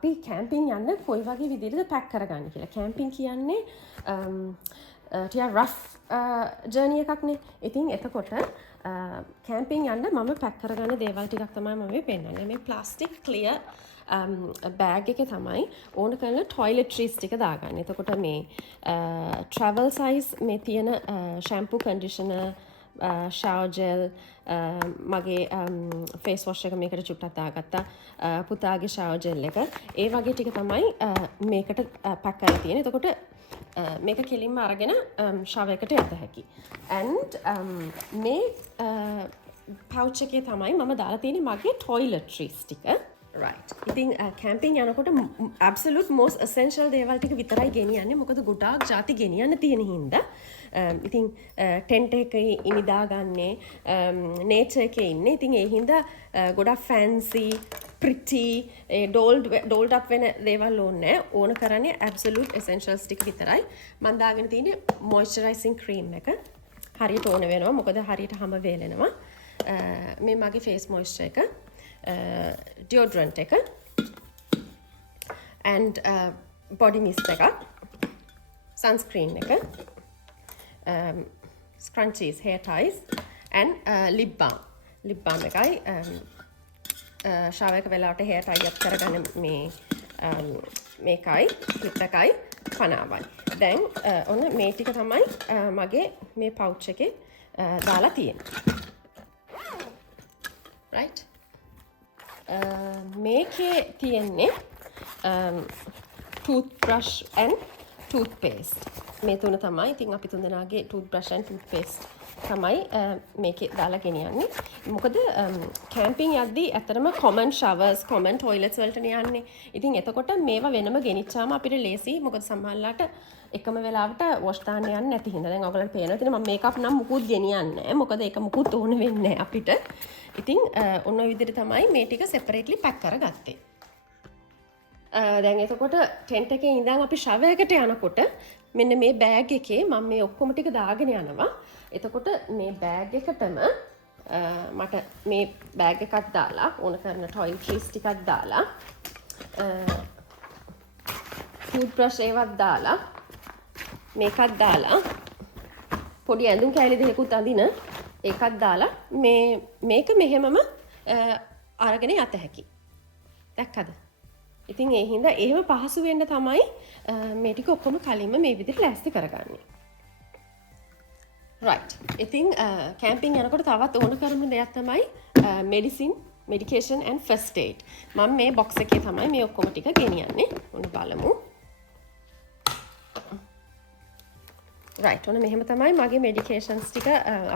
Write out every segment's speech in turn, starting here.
අපි කැම්පින් යන්න කොයි වගේ විදිහටද පැක් කරගන්න කියලා. කැම්පින් කියන්නේ ටිකක් රෆ් ජර්නි එකක්නේ. ඉතින් එතකොට කැම්පින් යන්න මම පැක් කරගන්න දේවල් ටිකක් තමයි මම මේ පෙන්නන්නේ. මේ ප්ලාස්ටික් ක්ලියර් බෑග් එකේ තමයි ඕන කරන ටොයිලට්‍රීස් ටික දාගන්න. එතකොට මේ ට්‍රැවල් සයිස් මේ තියෙන ෂැම්පූ කන්ඩිෂනර් shower gel මගේ face wash එක මේකට චුට්ටක් දාගත්තා. පුතාගේ shower gel එක ඒ වගේ ටික තමයි මේකට පැක් කරලා තියෙන්නේ. එතකොට මේක කෙලින්ම අරගෙන shower එකට යත හැකි. and මේ pouch එකේ තමයි මම දාලා තියෙන්නේ මගේ toiletries ටික. right. ඉතින් කැම්පින් යනකොට absolute most essential දේවල් ටික විතරයි ගෙනියන්නේ. මොකද ගොඩාක් ಜಾති ගෙනියන්න තියෙන හින්දා. ඉතින් ටෙන්ට් එකේ ඉනිදාගන්නේ nature එකේ ඉන්නේ. ඉතින් ඒ හින්දා ගොඩාක් fancy pretty dolled up වෙන දේවල් ඕනේ. ඕන කරන්නේ absolute essentials ටික විතරයි. මම දාගෙන තියෙන්නේ moisturizing cream එක. හරියට ඕන වෙනවා. මොකද හරියට හැම වේලෙනවා. මේ මගේ face moisture එක. Deodorant එක and body mist එක sunscreen එක scrunchies hair ties and lip balm එකයි shower එක වෙලාවට hair tie up කරගන්න මේකයි clip එකයි පනාවයි. දැන් ඔන්න මේ ටික තමයි මගේ මේ pouch එකේ දාලා තියෙන්නේ. right. මේකේ තියෙන්නේ toothbrush and toothpaste. මේ තුන තමයි. ඉතින් අපි තුන්දෙනාගේ toothbrush and toothpaste තමයි මේකේ දාලා ගෙනියන්නේ. මොකද කැම්පින් යද්දී ඇත්තටම common showers, common toilets වලට යන්නේ. ඉතින් එතකොට මේවා වෙනම ගෙනිච්චාම අපිට ලේසි. මොකද සමහරලාට එකම වෙලාවට wash දාන්න යන්නේ නැති හින්දා. දැන් ඔයගලන්ට පේනවා තියෙන මම මේකප් නම් මුකුත් ගෙනියන්නේ නැහැ. මොකද ඒක මුකුත් ඕන වෙන්නේ නැහැ අපිට. ඉතින් ඔන්න ඔය විදිහට තමයි මේ ටික separately pack කරගත්තේ. දැන් එතකොට ටෙන්ට් එකේ ඉඳන් අපි shower එකට යනකොට මෙන්න මේ බෑග් එකේ මම මේ ඔක්කොම ටික දාගෙන යනවා. එතකොට මේ බෑග් එකටම මට මේ බෑග් එකක් දාලා ඕන කරන toiletries ටිකක් දාලා toothbrush ඒවත් දාලා මේකත් දාලා පොඩි ඇඳුම් කෑලි දෙකකුත් අඳින ඒකත් දාලා මේක මෙහෙමම අරගෙන යත හැකි. දැක්කද? ඉතින් ඒ හින්දා එහෙම පහසු වෙන්න තමයි මේ ටික ඔක්කොම කලින්ම මේ විදිහට ලෑස්ති කරගන්නේ. right. ඉතින් කැම්පින් යනකොට තවත් ඕන කරන දෙයක් තමයි medication and first aid. මම මේ box එකේ තමයි මේ ඔක්කොම ටික ගෙනියන්නේ. ඔන්න බලමු. right. ඔන්න මෙහෙම තමයි මගේ medications ටික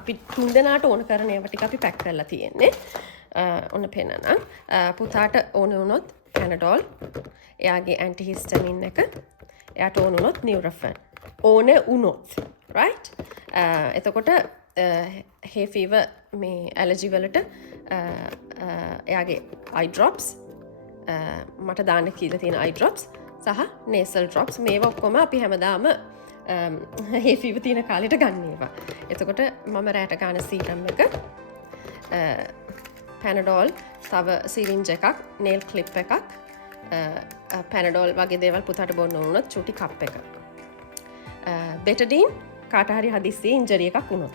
අපි තුන්දෙනාට ඕන කරන ඒවා ටික අපි pack කරලා තියෙන්නේ. ඔන්න පෙන්නනම්. පුතාට ඕන වුණොත් Panadol, එයාගේ antihistamine එක, එයාට ඕන වුණොත් Nurofen. ඕන වුණොත්, right? එතකොට hay fever මේ allergy වලට එයාගේ eye drops, මට දාන්න කියලා තියෙන eye drops සහ nasal drops මේවා ඔක්කොම අපි හැමදාම hay fever තියෙන කාලෙට ගන්න ඒවා. එතකොට මම රැට ගන්න serum එක Panadol, තව syringe එකක්, nail clip එකක්, Panadol වගේ දේවල් පුතාට බොන්න වුණොත් චුටි කප් එක. Betadine කාට හරි හදිස්සියේ ඉන්ජරි එකක් වුණොත්.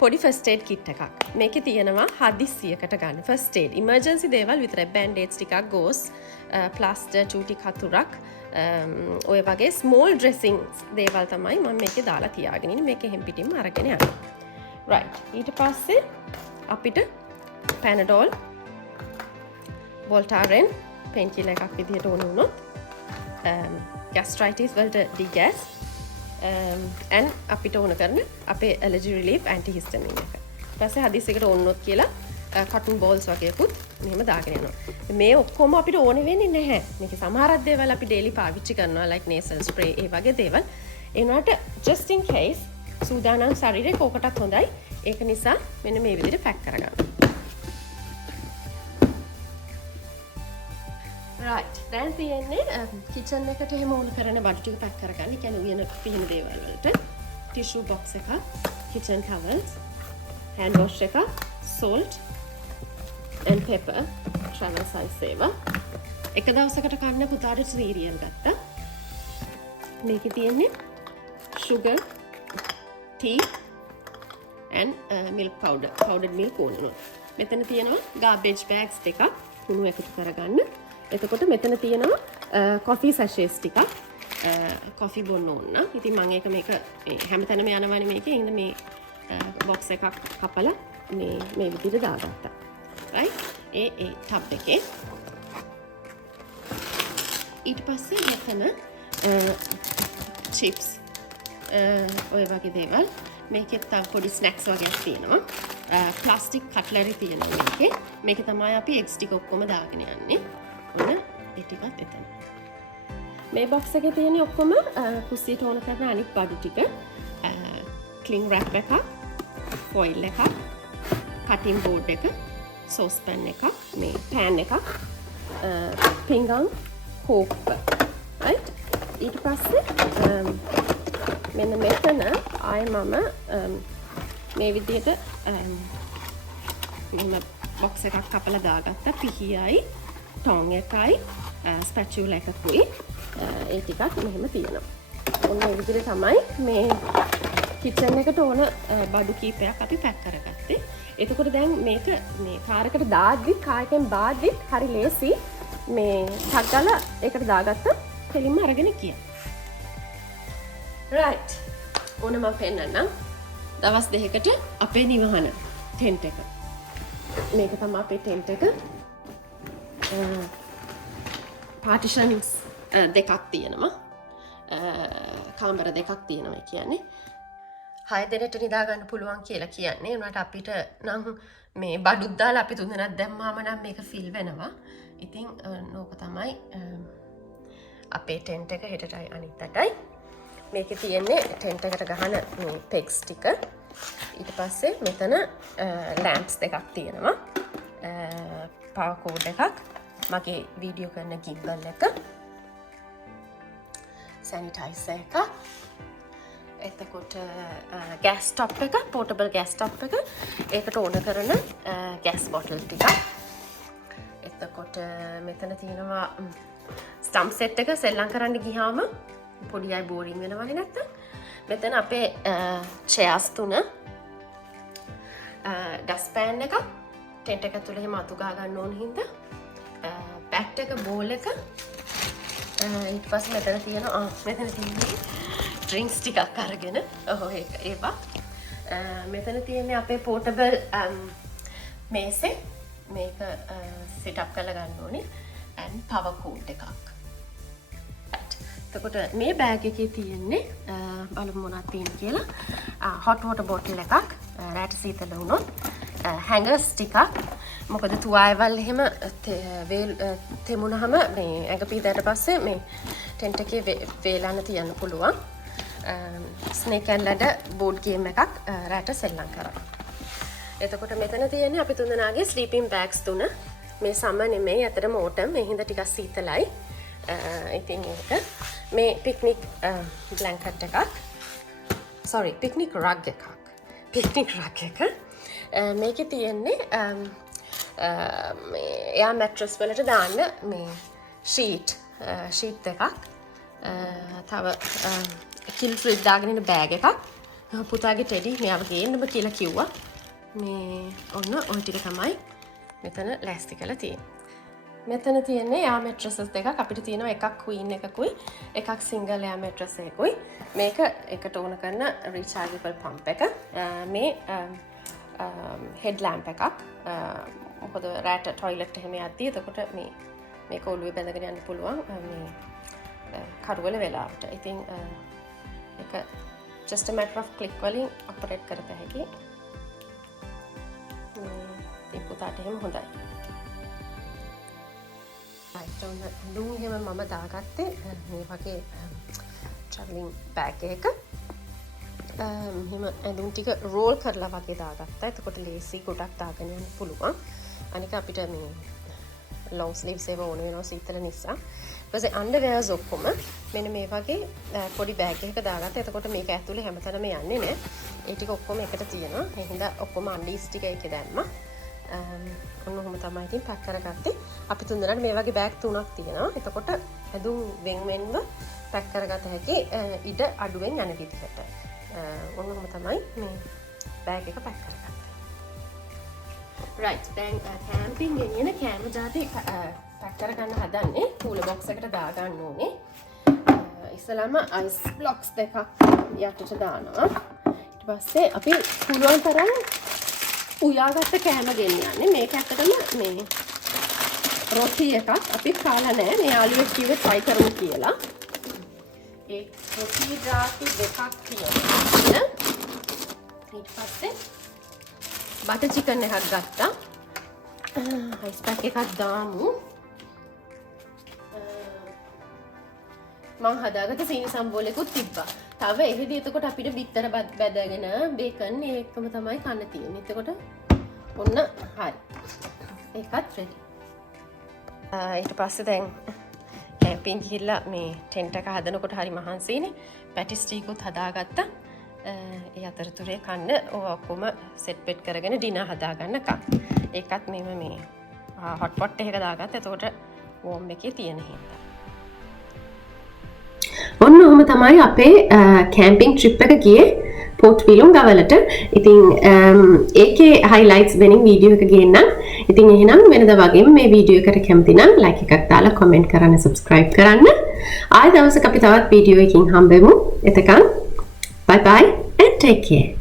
පොඩි first aid kit එකක්. මේකේ තියෙනවා හදිස්සියකට ගන්න first aid emergency දේවල් විතරයි. band-aids ටිකක්, gauze, plaster, චුටි කතුරක්, ඔය වගේ small dressing දේවල් තමයි මම මේකේ දාලා තියාගෙන ඉන්නේ. මේක එහෙම් පිටින්ම අරගෙන යනවා. right. ඊට පස්සේ අපිට Panadol, Voltaren, painkiller එකක් විදිහට ඕන වුණොත්, gastritis වලට D-gas, and අපිට ඕන කරන අපේ allergy relief antihistamine එක. ඊට පස්සේ හදිස්සියකට ඕනොත් කියලා cotton balls වගේකුත් මෙහෙම දාගෙන යනවා. මේ ඔක්කොම අපිට ඕනේ වෙන්නේ නැහැ. මේක සමහරක් දේවල් අපි daily පාවිච්චි කරනවා like nasal spray ඒ වගේ දේවල්. ඒ වුණාට just in case සූදානම් ශරීරේ කෝකටත් හොඳයි. ඒක නිසා මෙන්න මේ විදිහට pack කරගන්න. right. දැන් තියෙන්නේ kitchen එකට එහෙම ඕන කරන බඩු ටික pack කරගන්න. ඒ කියන්නේ උයන පිහින දේවල් වලට tissue box එකක්, kitchen towels, hand wash එකක්, salt and pepper, travel size ඒවා. එක දවසකට කන්න පුතාට සීරියල් ගත්තා. මේකේ තියෙන්නේ sugar, tea and milk powder. Powdered milk ඕනනවා. මෙතන තියෙනවා garbage bags දෙකක් කුණු එකතු කරගන්න. එතකොට මෙතන තියෙනවා coffee sachets ටිකක්. coffee බොන්න ඕන. ඉතින් මම ඒක මේක හැමතැනම යනවනේ මේකේ. ඉතින් මේ box එකක් කපලා මේ විදිහට දාගත්තා. right? ඒ tub එකේ. ඊට පස්සේ මෙතන chips ඔය වගේ දේවල් මේකෙත් තව පොඩි ස්නැක්ස් වගේක් තියෙනවා. ප්ලාස්ටික් කට්ලරි තියෙනවා මේකේ. මේක තමයි අපි එග්ස් ටික ඔක්කොම දාගෙන යන්නේ. ඔන්න ඒ ටිකත් එතන. මේ බොක්ස් එකේ තියෙන ඔක්කොම කුස්සියට ඕන කරන අනිත් බඩු ටික. ක්ලින් රැප් එකක්, ෆොයිල් එකක්, කටින් බෝඩ් එක, සෝස් පෑන් එකක්, මේ පෑන් එකක්, පිංගම්, කෝප්. right? ඊට පස්සේ මෙන්න මෙතන ආයෙ මම මේ විදිහට මෙන්න බොක්ස් එකක් කපලා දාගත්තා. පිහියයි, ටෝන් එකයි, ස්පැචුලා එකකුයි ඒ ටිකක් මෙහෙම තියෙනවා. ඔන්න ඒ විදිහට තමයි මේ කිචන් එකට ඕන බඩු කීපයක් අපි පැක් කරගත්තේ. එතකොට දැන් මේක මේ කාරකට දාද්දි කායකෙන් බාද්දි හරි ලේසි මේ ටක් ගාලා ඒකට දාගත්තා කෙලින්ම අරගෙන ගියා. right. ඕන මම පෙන්නන්නම්. දවස් දෙකකට අපේ නිවහන ටෙන්ට් එක. මේක තමයි අපේ ටෙන්ට් එක. පාටිෂන්ස් දෙකක් තියෙනවා. කාමර දෙකක් තියෙනවා කියන්නේ. 6 දෙනෙක්ට නිදා ගන්න පුළුවන් කියලා කියන්නේ. උනාට අපිට නම් මේ බඩුත් දාලා අපි 3 දෙනෙක් දැම්මාම නම් මේක ෆිල් වෙනවා. ඉතින් නෝක තමයි අපේ ටෙන්ට් එක හෙටටයි අනිත්තටයි. මේකේ තියෙන්නේ ටෙන්ට් එකට ගහන මේ පෙග්ස් ටික. ඊට පස්සේ මෙතන ලැම්ප්ස් දෙකක් තියෙනවා. පවර් කෝඩ් එකක්, මගේ වීඩියෝ කරන ගිම්බල් එක, සැනිටයිසර් එක, එතකොට ගෑස් ස්ටොප් එක, පෝටබල් ගෑස් ස්ටොප් එක, ඒකට ඕන කරන ගෑස් බොටල් ටික. එතකොට මෙතන තියෙනවා ස්ටම්ප් සෙට් එක. සෙල්ලම් කරන්න ගියාම පොඩි අය බෝරින් වෙනවනේ නැත්තම්. මෙතන අපේ චෙයර්ස් 3, ඩස්පෑන් එක, ටෙන්ට් එක තුල එහෙම අතු ගා ගන්න ඕන හින්දා, බැට් එක, බෝල් එක. ඊට පස්සේ මෙතන තියෙනවා ඩ්‍රින්ක්ස් ටිකක් අරගෙන ඒවා. මෙතන තියෙන්නේ අපේ පෝටබල් මේසේ. මේක සෙට් අප් කරලා ගන්න ඕනේ. and power cord එකක්. එතකොට මේ බෑග් එකේ තියෙන්නේ බලමු මොනවද තියෙන්නේ කියලා. hot water bottle එකක්, රැට සීතල වුණොත්, hangers ටිකක්. මොකද තුවායවල් එහෙම තෙමුණහම මේ ඇඟ පීදාට පස්සේ මේ ටෙන්ට් එකේ වේලන්න තියන්න පුළුවන්. Snake and ladder board game එකක් රැට සෙල්ලම් කරා. එතකොට මෙතන තියෙන්නේ අපි තුන්දෙනාගේ ස්ලීපින් බෑග්ස් 3. මේ සම නෙමෙයි, අතරම ඕටම්. මේ හින්දා ටිකක් සීතලයි. ඉතින් ඒක මේ පික්නික් බ්ලැන්කට් එකක්. sorry, පික්නික් රග් එකක්. පික්නික් රග් එක. මේකේ තියෙන්නේ මේ එයා මැට්‍රස් වලට දාන්න මේ ෂීට් එකක්. තව කිල් ෆ්‍රිජ් දාගෙන ඉන්න බෑග් එකක්. පුතාගේ ටෙඩි මෙයාව ගේන්නම කියලා කිව්වා. මේ ඔන්න ඔය ටික තමයි මෙතන ලෑස්ති කරලා තියෙන්නේ. මෙතන තියෙන්නේ යා මැට්‍රසස් දෙකක්. අපිට තියෙනවා එකක් queen එකකුයි, එකක් single යා මැට්‍රස් එකකුයි. මේක එකට ඕන කරන rechargeable pump එක. මේ head lamp එකක්. මොකද රැට ටොයිලට් එහෙම යද්දී එතකොට මේක ඔළුවේ බැඳගෙන යන්න පුළුවන් මේ කරුවල වෙලාවට. ඉතින් ඒක just a matter of click වලින් ඔපරේට් කරත හැකි. මේ පුතාට එහෙම හොඳයි. ලුන් එහෙම මම දාගත්තේ මේ වගේ traveling bag එක. එහෙම ඇඳුම් ටික රෝල් කරලා වගේ දාගත්තා. එතකොට ලේසි ගොඩක් දාගෙන යන්න පුළුවන්. අනික අපිට මේ long sleeves ඒව ඕන වෙනවා සීතල නිසා. ඊට පස්සේ underwears ඔක්කොම මෙන්න මේ වගේ පොඩි බෑග් එකක දාගත්තා. එතකොට මේක ඇතුලේ හැමතැනම යන්නේ නැහැ. ඒ ටික ඔක්කොම එකට තියෙනවා. ඒ හින්දා ඔක්කොම undies ටික ඒකේ දැම්මා. ඔන්න ඔහොම තමයි ඉතින් පැක් කරගත්තේ. අපි තුන්දෙනාට මේ වගේ බෑග් 3ක් තියෙනවා. එතකොට ඇඳුම් වෙන්වෙන්ව පැක් කරගත හැකි ඉඩ අඩුවෙන් යන විදිහට. ඔන්න ඔහොම තමයි මේ බෑග් එක පැක් කරගත්තේ. right දැන් කැම්පින් ගෙනියන කෑම ජාති පැක් කරගන්න හදන්නේ. කූලර් බොක්ස් එකට දාගන්න ඕනේ. ඉස්සෙල්ලාම අයිස් බ්ලොක්ස් දෙකක් යටට දානවා. ඊට පස්සේ අපි පුළුවන් තරම් උයාගත්ත කෑම ගෙනියන්නේ. මේක ඇත්තටම මේ රොටි එකක් අපි කාලා නැහැ. මේ යාළුවෙක් කිව්වේ try කරමු කියලා. ඒ රොටි ජාති දෙකක් තියෙනවා. ඊට පස්සේ බටර් චිකන් එකක් ගත්තා. අයිස් පැක් එකක් දාමු. මං හදාගත්ත සීනි සම්බෝලෙකුත් තිබ්බා. තව එහෙදි එතකොට අපිට බිත්තර බැදගෙන බේකන් ඒකම තමයි කන්න තියෙන්නේ. එතකොට ඔන්න හරි. ඒකත් රෙඩි. ඊට පස්සේ දැන් කැම්පින් ගිහිල්ලා මේ ටෙන්ට් එක හදනකොට හරි මහන්සියිනේ. පැටිස් ටිකුත් හදාගත්තා. ඒ අතරතුරේ කන්න ඔක්කොම සෙට් පෙට් කරගෙන ඩිනර් හදාගන්නකම්. ඒකත් මෙම මේ හොට් පොට් එකක දාගත්තා. එතකොට වෝම් එකේ තියෙන හින්දා. ඔන්න ඔහොම තමයි අපේ කැම්පින් ට්‍රිප් එක ගියේ පෝට් විලුම් ගවලට. ඉතින් ඒකේ හයිලයිට්ස් වෙනින් වීඩියෝ එක ගේන්නම්. ඉතින් එහෙනම් වෙනදා වගේම මේ වීඩියෝ එකට කැමති නම් ලයික් එකක් දාලා කමෙන්ට් කරන්න, සබ්ස්ක්‍රයිබ් කරන්න. ආයෙ දවසක අපි තවත් වීඩියෝ එකකින් හම්බෙමු. එතකන් bye bye and take care.